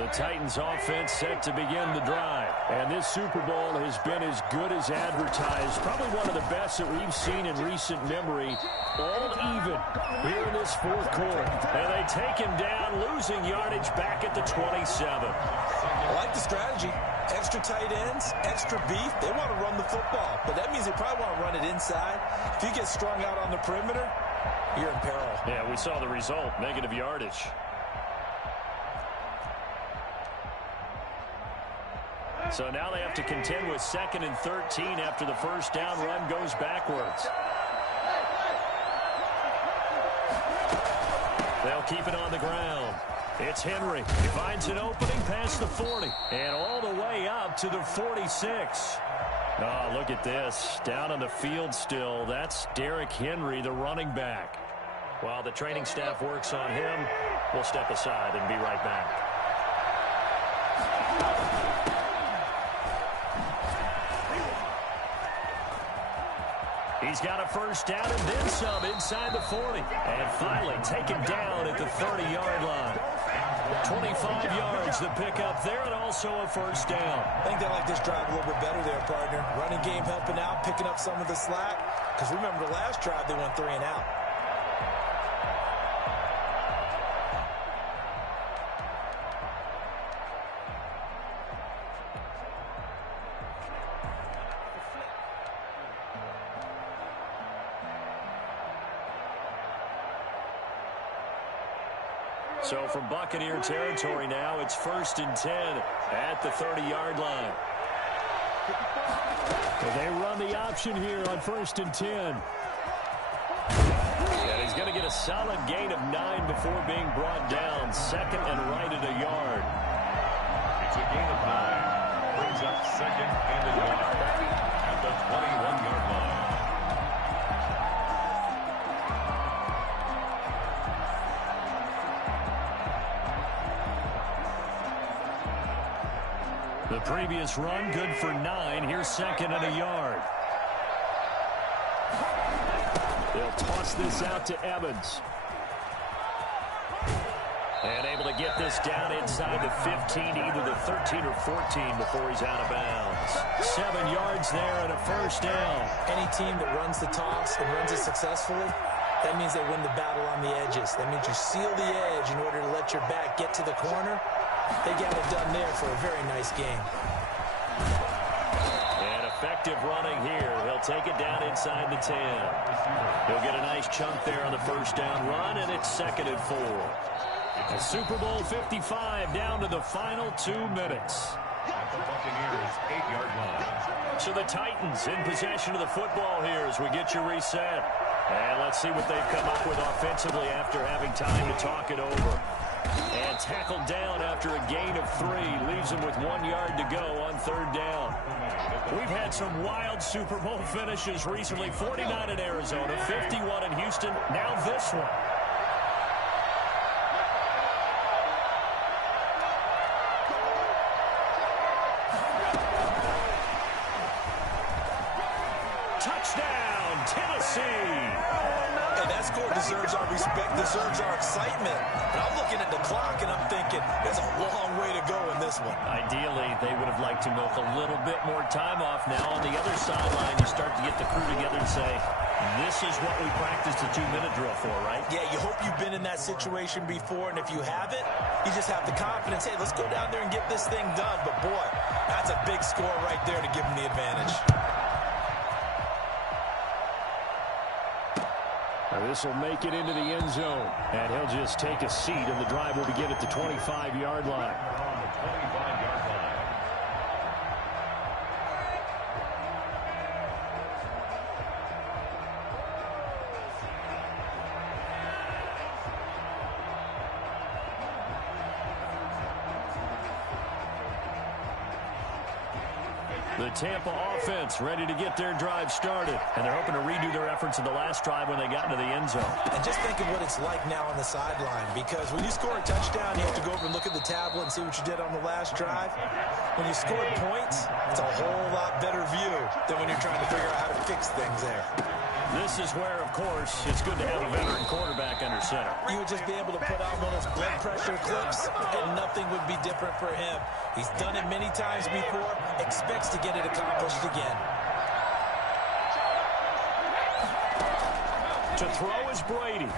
The Titans offense set to begin the drive. And this Super Bowl has been as good as advertised. Probably one of the best that we've seen in recent memory. All even here in this fourth quarter. And they take him down, losing yardage back at the 27. I like the strategy. Extra tight ends, extra beef. They want to run the football. But that means they probably want to run it inside. If you get strung out on the perimeter, you're in peril. Yeah, we saw the result. Negative yardage. So now they have to contend with 2nd and 13 after the first down run goes backwards. They'll keep it on the ground. It's Henry. He finds an opening past the 40 and all the way up to the 46. Oh, look at this. Down on the field still. That's Derrick Henry, the running back. While the training staff works on him, we'll step aside and be right back. He's got a first down and then some inside the 40. And finally taken down at the 30-yard line. 25 yards the pickup there and also a first down. I think they like this drive a little bit better there, partner. Running game helping out, picking up some of the slack. Because remember the last drive they went 3 and out. So from Buccaneer territory now, it's 1st and 10 at the 30-yard line. And they run the option here on 1st and 10. And he's going to get a solid gain of 9 before being brought down. 2nd and right at a yard. It's a gain of 9. Brings up 2nd and a yard at the 21-yard line. The previous run, good for 9. Here's 2nd and a yard. They'll toss this out to Evans. And able to get this down inside the 15, either the 13 or 14 before he's out of bounds. 7 yards there and a first down. Any team that runs the toss and runs it successfully, that means they win the battle on the edges. That means you seal the edge in order to let your back get to the corner. They got it done there for a very nice game. And effective running here. He'll take it down inside the 10. He'll get a nice chunk there on the first down run, and it's 2nd and 4. A Super Bowl 55 down to the final 2 minutes. At the Buccaneers' 8-yard line. So the Titans in possession of the football here as we get you reset. And let's see what they've come up with offensively after having time to talk it over. And tackled down after a gain of 3. Leaves him with 1 yard to go on 3rd down. We've had some wild Super Bowl finishes recently. 49 in Arizona, 51 in Houston, now this one. Touchdown, Tennessee! And that score deserves our respect, deserves our excitement. And I'm looking at the clock and I'm thinking, there's a long way to go in this one. Ideally, they would have liked to milk a little bit more time off now. On the other sideline, you start to get the crew together and say, this is what we practiced the 2-minute drill for, right? Yeah, you hope you've been in that situation before, and if you haven't, you just have the confidence, hey, let's go down there and get this thing done. But boy, that's a big score right there to give them the advantage. This will make it into the end zone. And he'll just take a seat, and the drive will begin at the 25-yard line. On the 25-yard line. The Tampa offense ready to get their drive started. And they're hoping to redo their efforts in the last drive when they got into the end zone. And just think of what it's like now on the sideline, because when you score a touchdown, you have to go over and look at the tablet and see what you did on the last drive. When you scored points, it's a whole lot better view than when you're trying to figure out how to fix things there. This is where, of course, it's good to have a veteran quarterback under center. You would just be able to put on one of those blood pressure clips, and nothing would be different for him. He's done it many times before, expects to get it accomplished again. To throw is Brady.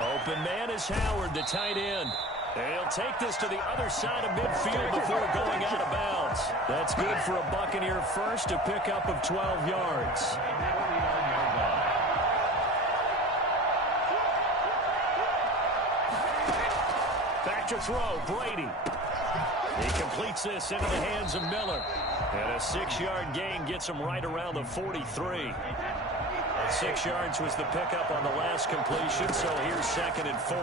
Open man is Howard, the tight end. He'll take this to the other side of midfield before going out of bounds. That's good for a Buccaneer first, a pickup of 12 yards. Back to throw, Brady. He completes this into the hands of Miller. And a 6-yard gain gets him right around the 43. 6 yards was the pickup on the last completion, so here's 2nd and 4.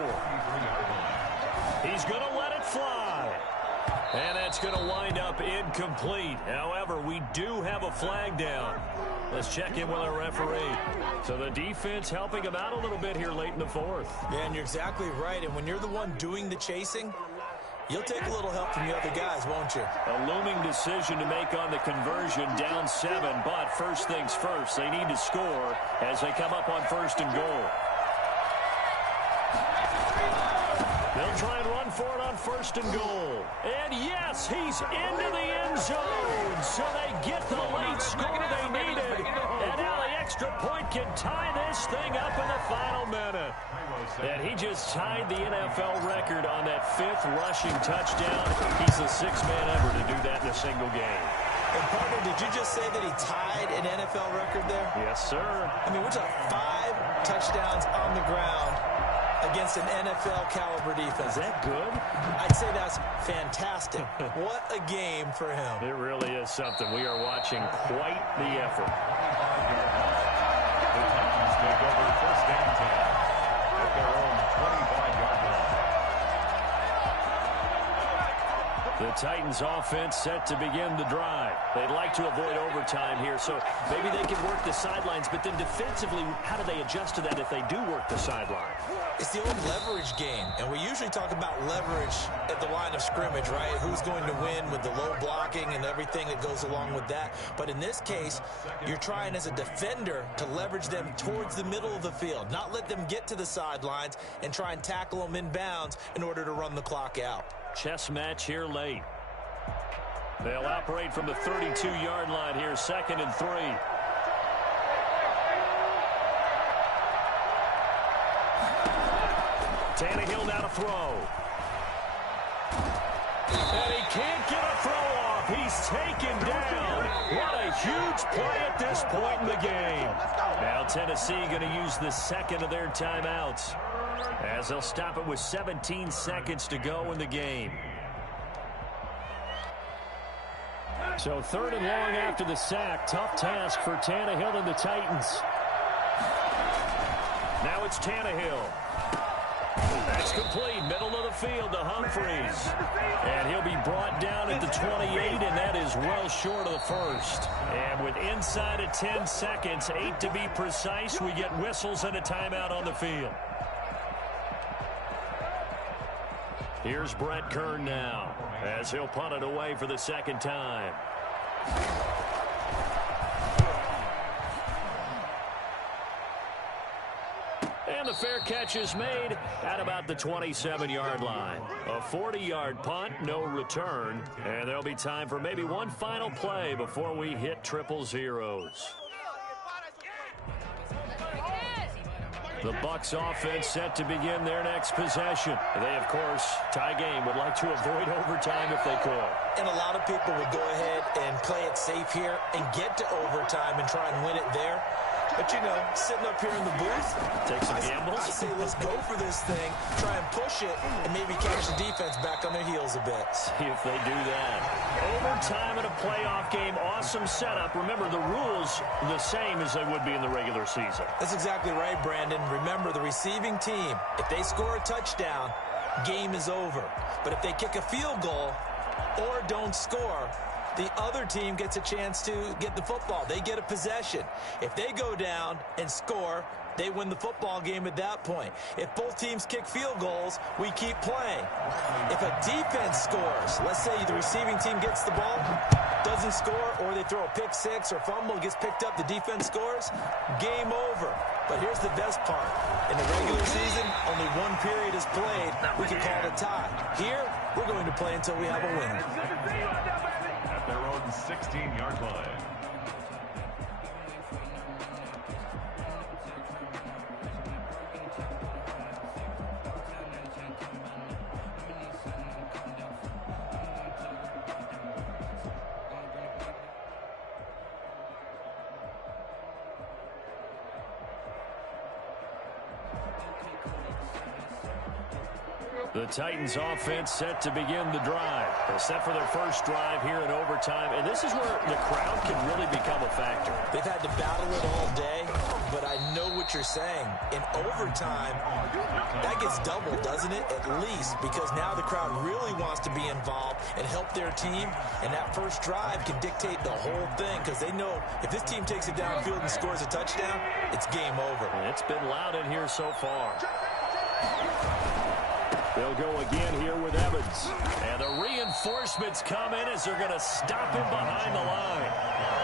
He's going to let it fly. And that's going to wind up incomplete. However, we do have a flag down. Let's check in with our referee. So the defense helping him out a little bit here late in the 4th. Yeah, and you're exactly right. And when you're the one doing the chasing, you'll take a little help from the other guys, won't you? A looming decision to make on the conversion, down 7. But first things first, they need to score as they come up on 1st and goal. They'll try and run for it on 1st and goal. And yes, he's into the end zone. So they get the late score they needed. And now the extra point can tie this thing up in the final minute. And he just tied the NFL record on that 5th rushing touchdown. He's the 6th man ever to do that in a single game. And partner, did you just say that he tied an NFL record there? Yes, sir. I mean, we're talking 5 touchdowns on the ground against an NFL caliber defense. Is that good? I'd say that's fantastic. What a game for him. It really is something. We are watching quite the effort. The Titans take over 1st and 10 at their own 25-yard line. The Titans offense set to begin the drive. They'd like to avoid overtime here, so maybe they can work the sidelines, but then defensively, how do they adjust to that if they do work the sideline? It's the old leverage game, and we usually talk about leverage at the line of scrimmage, right? Who's going to win with the low blocking and everything that goes along with that. But in this case, you're trying as a defender to leverage them towards the middle of the field, not let them get to the sidelines and try and tackle them in bounds in order to run the clock out. Chess match here late. They'll operate from the 32-yard line here, 2nd and 3. Tannehill now to throw. And he can't get a throw off. He's taken down. What a huge play at this point in the game. Now Tennessee going to use the 2nd of their timeouts, as they'll stop it with 17 seconds to go in the game. So 3rd and long after the sack. Tough task for Tannehill and the Titans. Now it's Tannehill. That's complete. Middle of the field to Humphreys. And he'll be brought down at the 28, and that is well short of the 1st. And with inside of 10 seconds, 8 to be precise, we get whistles and a timeout on the field. Here's Brett Kern now, as he'll punt it away for the 2nd time. And the fair catch is made at about the 27-yard line. A 40-yard punt, no return. And there'll be time for maybe one final play before we hit triple zeros. The Bucs offense set to begin their next possession. They, of course, tie game, would like to avoid overtime if they could. And a lot of people would go ahead and play it safe here and get to overtime and try and win it there. But, you know, sitting up here in the booth, take some gambles. I say let's go for this thing, try and push it, and maybe catch the defense back on their heels a bit. See if they do that. Overtime in a playoff game, awesome setup. Remember, the rules the same as they would be in the regular season. That's exactly right, Brandon. Remember, the receiving team, if they score a touchdown, game is over. But if they kick a field goal or don't score, the other team gets a chance to get the football. They get a possession. If they go down and score, They win the football game at that point. If both teams kick field goals, we keep playing. If a defense scores, let's say the receiving team gets the ball, doesn't score, or they throw a pick six or fumble, gets picked up, the defense scores, game over. But here's the best part. In the regular season, only one period is played. We can call it a tie. Here, we're going to play until we have a winner. At their own 16-yard line. The Titans offense set to begin the drive. They're set for their first drive here in overtime, and this is where the crowd can really become a factor. They've had to battle it all day, but I know what you're saying. In overtime, that gets doubled, doesn't it? At least, because now the crowd really wants to be involved and help their team, and that first drive can dictate the whole thing, because they know if this team takes it downfield and scores a touchdown, it's game over. It's been loud in here so far. They'll go again here with Evans. And the reinforcements come in as they're going to stop him behind the line.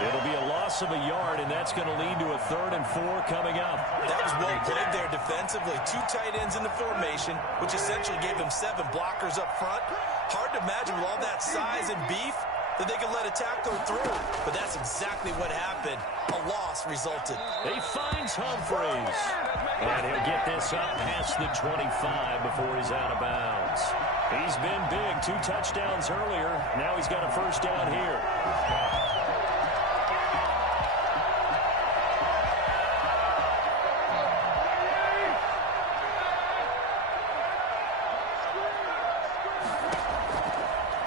It'll be a loss of a yard, and that's going to lead to a 3rd and 4 coming up. That was well played there defensively. 2 tight ends in the formation, which essentially gave them 7 blockers up front. Hard to imagine with all that size and beef that they could let a tackle through. But that's exactly what happened. A loss resulted. He finds Humphreys. And he'll get this up past the 25 before he's out of bounds. He's been big. 2 touchdowns earlier. Now he's got a first down here.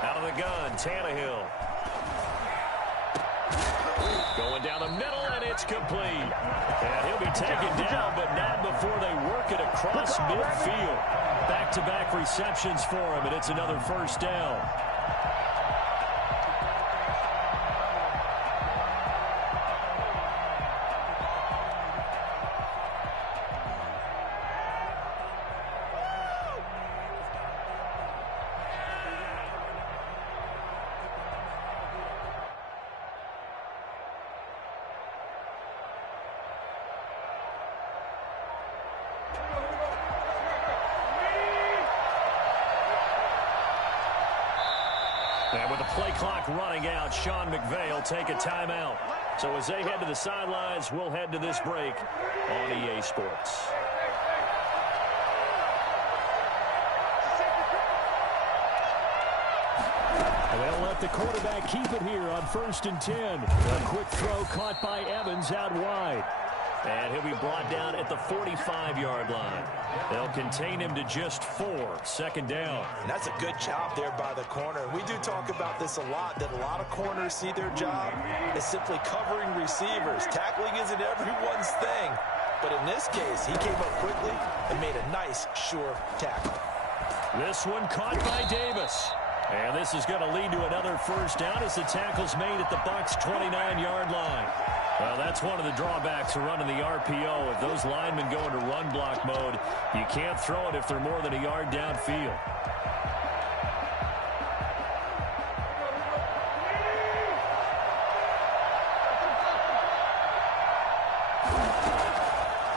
Out of the gun, Tannehill. Going down the middle, and it's complete. And he'll be taken down, but not before they work it across midfield. Back-to-back receptions for him, and it's another first down. And with the play clock running out, Sean McVay will take a timeout. So as they head to the sidelines, we'll head to this break on EA Sports. And they'll let the quarterback keep it here on 1st and 10. A quick throw caught by Evans out wide. And he'll be brought down at the 45-yard line. They'll contain him to just 4, 2nd down. And that's a good job there by the corner. We do talk about this a lot, that a lot of corners see their job as simply covering receivers. Tackling isn't everyone's thing. But in this case, he came up quickly and made a nice, sure tackle. This one caught by Davis. And this is going to lead to another first down as the tackle's made at the Bucs' 29-yard line. Well, that's one of the drawbacks of running the RPO. If those linemen go into run block mode, you can't throw it if they're more than a yard downfield.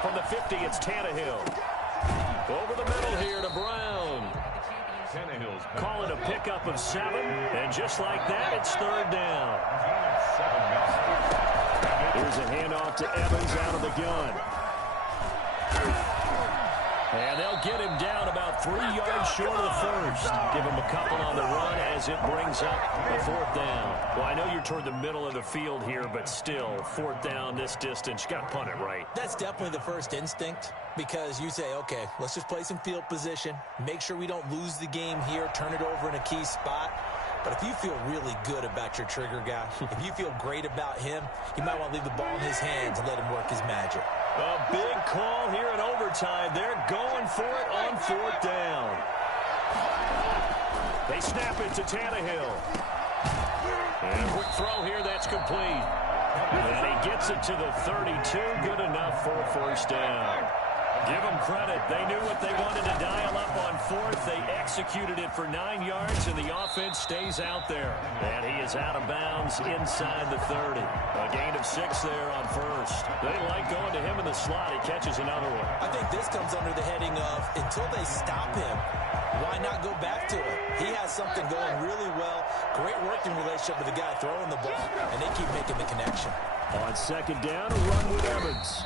From the 50, it's Tannehill. Over the middle here to Brown. Tannehill's calling a pickup of 7, and just like that, it's 3rd down. Here's a handoff to Evans out of the gun. And they'll get him down about 3 yards short of the first. Give him a couple on the run as it brings up a 4th down. Well, I know you're toward the middle of the field here, but still, 4th down this distance, you got to punt it right. That's definitely the first instinct, because you say, okay, let's just play some field position, make sure we don't lose the game here, turn it over in a key spot. But if you feel really good about your trigger guy, if you feel great about him, you might want to leave the ball in his hands and let him work his magic. A big call here in overtime. They're going for it on 4th down. They snap it to Tannehill. And a quick throw here, that's complete. And he gets it to the 32. Good enough for a first down. Give them credit. They knew what they wanted to dial up on fourth. They executed it for 9 yards, and the offense stays out there. And he is out of bounds inside the 30. A gain of 6 there on first. They like going to him in the slot. He catches another one. I think this comes under the heading of until they stop him, why not go back to it? He has something going really well. Great working relationship with the guy throwing the ball, and they keep making the connection. On second down, a run with Evans.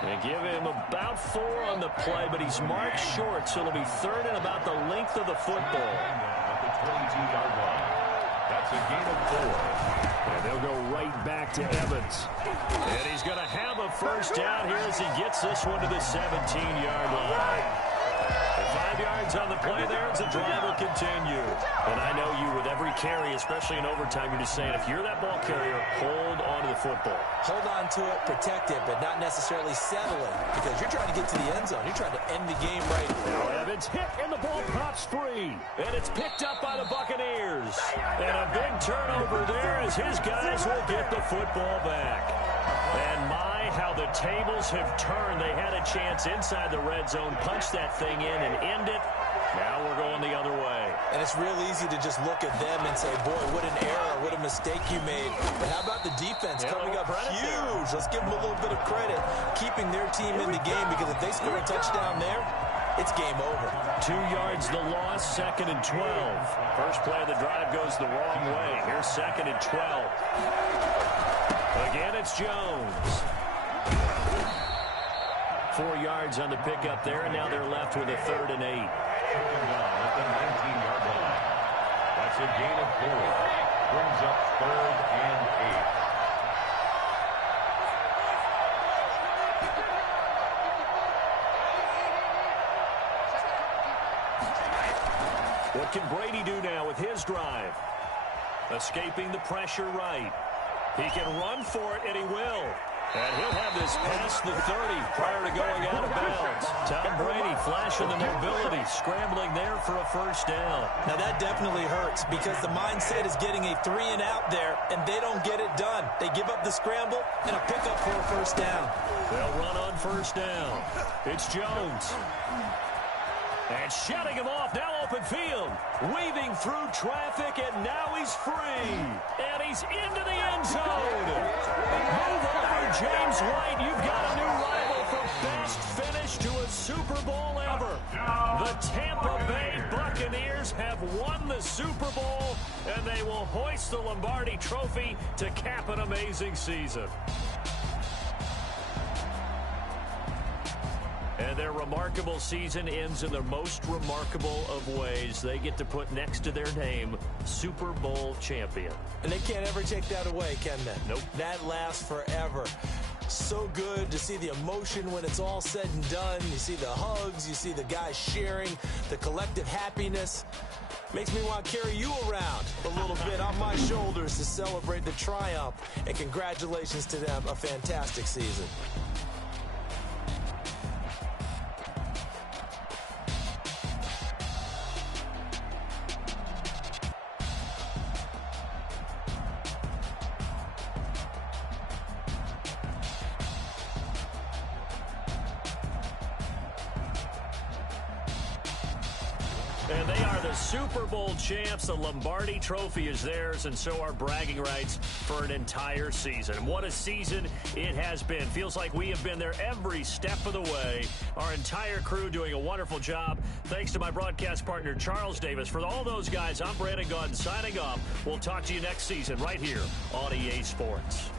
They give him about 4 on the play, but he's marked short, so it'll be third and about the length of the football. At the 22-yard line. That's a gain of 4. And they'll go right back to Evans. And he's going to have a first down here as he gets this one to the 17-yard line. 5 yards on the play there as the drive will continue. And I know you, with every carry, especially in overtime, you're just saying, if you're that ball carrier, hold on to the football. Hold on to it, protect it, but not necessarily settle it, because you're trying to get to the end zone. You're trying to end the game right now. Now Evans hit, and the ball pops free. And it's picked up by the Buccaneers. And a big turnover there as his guys will get the football back. And my, how the tables have turned. They had a chance inside the red zone, punch that thing in and end it. Now we're going the other way. And it's real easy to just look at them and say, boy, what an error, what a mistake you made. But how about the defense coming up huge? Let's give them a little bit of credit, keeping their team in the game, because if they score a touchdown there, it's game over. 2 yards the loss, second and 12. First play of the drive goes the wrong way. Here's second and 12. Again, it's Jones. 4 yards on the pickup there, and now they're left with a third and 8. At the 19-yard line. That's a gain of 4. Brings up third and 8. What can Brady do now with his drive? Escaping the pressure right. He can run for it, and he will. And he'll have this past the 30 prior to going out of bounds. Tom Brady flashing the mobility, scrambling there for a first down. Now that definitely hurts, because the mindset is getting a 3 and out there, and they don't get it done. They give up the scramble and a pickup for a first down. They'll run on first down. It's Jones. And shutting him off, now open field. Weaving through traffic, and now he's free. And he's into the end zone. Move over, James White. You've got a new rival for best finish to a Super Bowl ever. The Tampa Bay Buccaneers have won the Super Bowl, and they will hoist the Lombardi Trophy to cap an amazing season. And their remarkable season ends in the most remarkable of ways. They get to put next to their name, Super Bowl champion. And they can't ever take that away, can they? Nope. That lasts forever. So good to see the emotion when it's all said and done. You see the hugs, you see the guys sharing, the collective happiness. Makes me want to carry you around a little bit on my shoulders to celebrate the triumph. And congratulations to them, a fantastic season. And they are the Super Bowl champs. The Lombardi Trophy is theirs, and so are bragging rights for an entire season. What a season it has been. Feels like we have been there every step of the way. Our entire crew doing a wonderful job. Thanks to my broadcast partner, Charles Davis. For all those guys, I'm Brandon Gaudin signing off. We'll talk to you next season right here on EA Sports.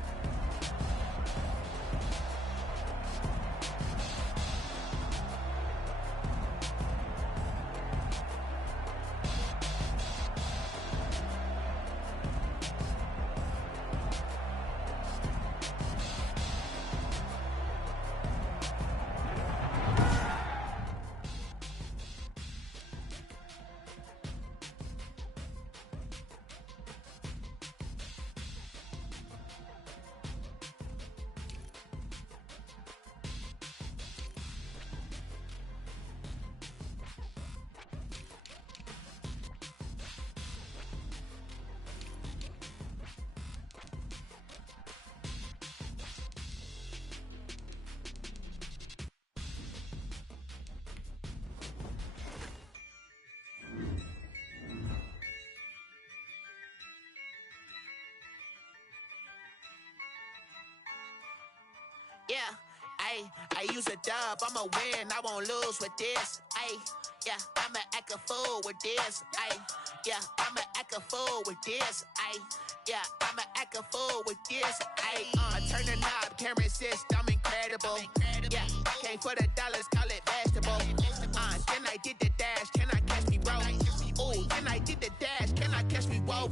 Ayy, I use a dub, I'ma win, I won't lose with this. Ayy, yeah, I'ma act a fool with this. Ayy, yeah, I'ma act a fool with this. Ayy, yeah, I'ma act a fool with this. Ayy, I turn the knob, can't resist, I'm incredible. Yeah, came for the dollars, call it vegetable. Then I did the dash, can I catch me, bro? Ooh, then I did the dash, can I catch me, whoa?